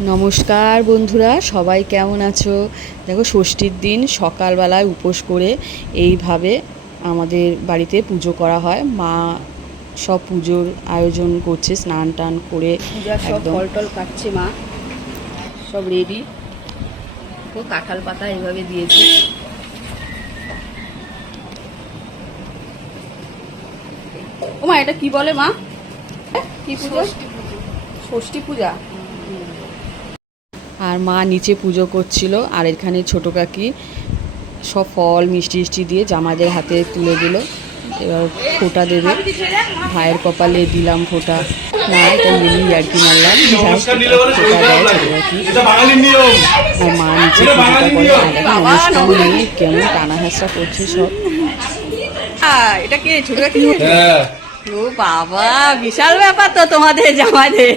নমস্কার বন্ধুরা, সবাই কেমন আছো? দেখো, ষষ্ঠীর দিন সকালবেলায় উপোস করে এইভাবে আমাদের বাড়িতে পুজো করা হয়। মা সব পুজোর আয়োজন করছে, স্নান টান করে পূজা সব একদম। ফল টল কাটছে মা, সব রেডি। তো কাঁঠাল পাতা এইভাবে দিয়েছে। ও মা, এটা কি বলে মা? কি পূজা? ষষ্ঠী পূজা। আর মা নিচে পুজো করছিল, আর এখানে ছোটো কাকি সব ফল মিষ্টি মিষ্টি দিয়ে জামাইদের হাতে তুলে দিল। এবার ফোঁটা দেবে, ভাইয়ের কপালে দিলাম ফোঁটা। না, এটা এমনি আর কি মারলাম, ফোঁটা দেয় ছোটো কাকি। আর মা নিচে পুজোটা করে। আর এখন অনুষ্ঠান নিয়ে কেমন টানা হেঁচড়া করছে সব। এটা কে? ছোট কাকি? ও বাবা, বিশাল ব্যাপার তো তোমাদের জামাইদের।